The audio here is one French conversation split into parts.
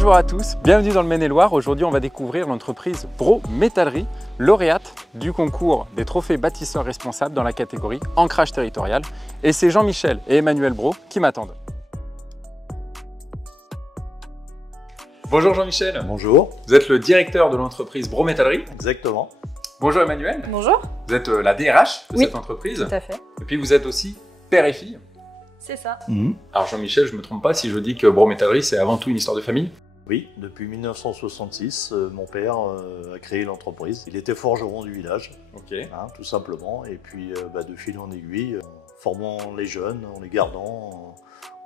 Bonjour à tous, bienvenue dans le Maine-et-Loire. Aujourd'hui, on va découvrir l'entreprise Bro Métallerie, lauréate du concours des trophées bâtisseurs responsables dans la catégorie ancrage territorial. Et c'est Jean-Michel et Emmanuel Bro qui m'attendent. Bonjour Jean-Michel. Bonjour. Vous êtes le directeur de l'entreprise Bro Métallerie. Exactement. Bonjour Emmanuel. Bonjour. Vous êtes la DRH de Oui, cette entreprise. Tout à fait. Et puis vous êtes aussi père et fille. C'est ça. Alors Jean-Michel, je ne me trompe pas si je dis que Bro Métallerie, c'est avant tout une histoire de famille? Oui, depuis 1966, mon père a créé l'entreprise. Il était forgeron du village, Ok. tout simplement. Et puis, de fil en aiguille, en formant les jeunes, en les gardant,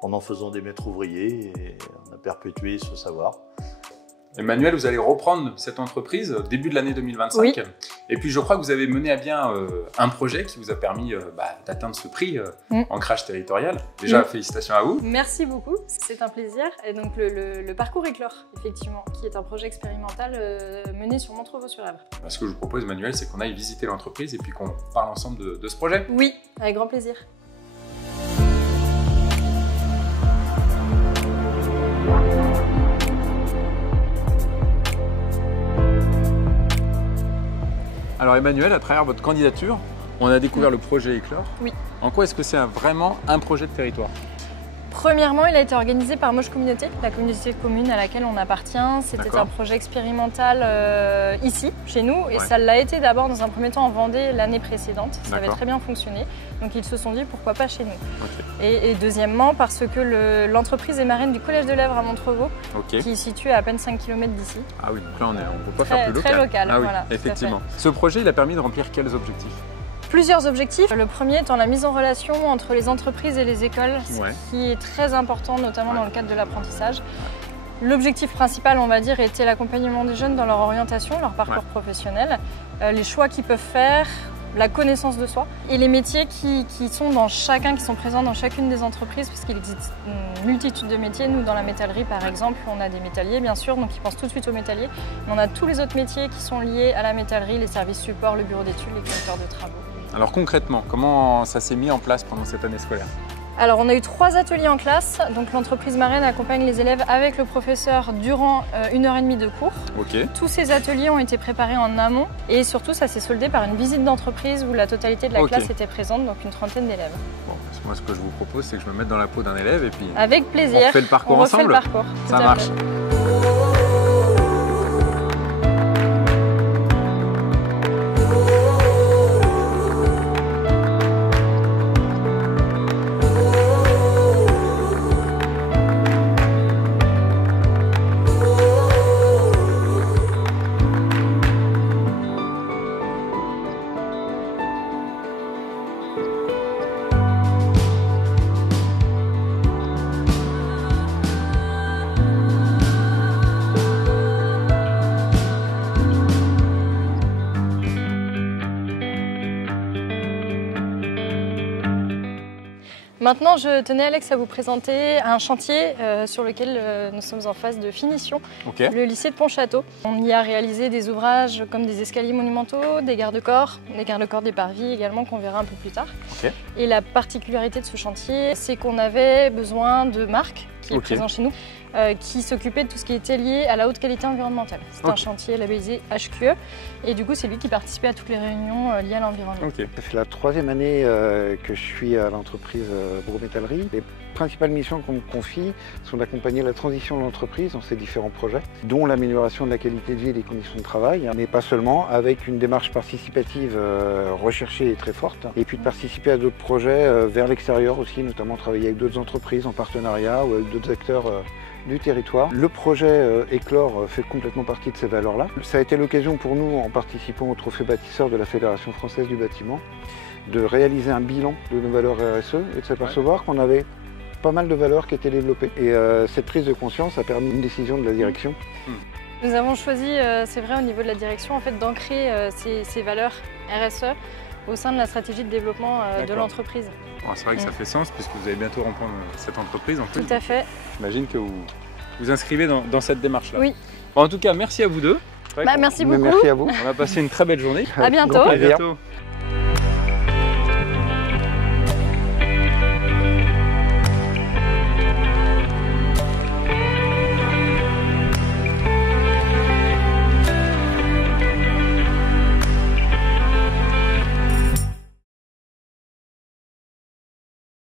en faisant des maîtres ouvriers, et on a perpétué ce savoir. Emmanuel, vous allez reprendre cette entreprise début de l'année 2025. Oui. Et puis je crois que vous avez mené à bien un projet qui vous a permis d'atteindre ce prix ancrage territorial. Déjà, félicitations à vous. Merci beaucoup, c'est un plaisir. Et donc le parcours Éclore, effectivement, qui est un projet expérimental mené sur Montrevaux-sur-Èvre. Ce que je vous propose, Emmanuel, c'est qu'on aille visiter l'entreprise et puis qu'on parle ensemble de ce projet. Oui, avec grand plaisir. Alors Emmanuel, à travers votre candidature, on a découvert le projet Éclore. Oui. En quoi est-ce que c'est vraiment un projet de territoire? Premièrement, il a été organisé par Moche Communauté, la communauté de communes à laquelle on appartient. C'était un projet expérimental ici, chez nous, et ça l'a été d'abord dans un premier temps en Vendée l'année précédente. Ça avait très bien fonctionné, donc ils se sont dit pourquoi pas chez nous. Et deuxièmement, parce que l'entreprise est marraine du Collège de l'Èvre à Montrevaux, qui est situé à peine 5 km d'ici. Ah oui, donc là on ne peut pas faire plus local. Très local, ah oui, voilà. Effectivement. Ce projet, il a permis de remplir quels objectifs? Plusieurs objectifs. Le premier étant la mise en relation entre les entreprises et les écoles, ce qui est très important, notamment dans le cadre de l'apprentissage. L'objectif principal, on va dire, était l'accompagnement des jeunes dans leur orientation, leur parcours professionnel, les choix qu'ils peuvent faire, la connaissance de soi et les métiers qui sont présents dans chacune des entreprises, parce qu'il existe une multitude de métiers. Nous, dans la métallerie, par exemple, on a des métalliers, bien sûr, donc ils pensent tout de suite aux métalliers, mais on a tous les autres métiers qui sont liés à la métallerie, les services supports, le bureau d'études, les conducteurs de travaux. Alors concrètement, comment ça s'est mis en place pendant cette année scolaire? Alors on a eu 3 ateliers en classe, donc l'entreprise marraine accompagne les élèves avec le professeur durant 1h30 de cours. Tous ces ateliers ont été préparés en amont et surtout ça s'est soldé par une visite d'entreprise où la totalité de la classe était présente, donc une trentaine d'élèves. Bon, moi ce que je vous propose, c'est que je me mette dans la peau d'un élève et puis avec plaisir. On refait le parcours ensemble. Ça marche. Maintenant, je tenais, Alex, à vous présenter un chantier sur lequel nous sommes en phase de finition, le lycée de Pontchâteau. On y a réalisé des ouvrages comme des escaliers monumentaux, des garde-corps des parvis également qu'on verra un peu plus tard. Et la particularité de ce chantier, c'est qu'on avait besoin de Marc, qui est présent chez nous, qui s'occupait de tout ce qui était lié à la haute qualité environnementale. C'est un chantier labellisé HQE et du coup c'est lui qui participait à toutes les réunions liées à l'environnement. C'est la 3e année que je suis à l'entreprise Bro Métallerie. Les principales missions qu'on me confie sont d'accompagner la transition de l'entreprise dans ses différents projets, dont l'amélioration de la qualité de vie et des conditions de travail, mais pas seulement, avec une démarche participative recherchée et très forte, et puis de participer à d'autres projets vers l'extérieur aussi, notamment travailler avec d'autres entreprises en partenariat ou avec d'autres acteurs du territoire. Le projet Éclore fait complètement partie de ces valeurs-là. Ça a été l'occasion pour nous, en participant au trophée bâtisseur de la Fédération française du bâtiment, de réaliser un bilan de nos valeurs RSE et de s'apercevoir qu'on avait pas mal de valeurs qui étaient développées. Et cette prise de conscience a permis une décision de la direction. Nous avons choisi, c'est vrai, au niveau de la direction, en fait, d'ancrer ces valeurs RSE au sein de la stratégie de développement de l'entreprise. C'est vrai que ça fait sens puisque vous allez bientôt reprendre cette entreprise en plus. Tout à fait. J'imagine que vous vous inscrivez dans cette démarche-là. Oui. Bon, en tout cas, merci à vous deux. Merci beaucoup. Merci à vous. On va passer une très belle journée. À bientôt. À bientôt.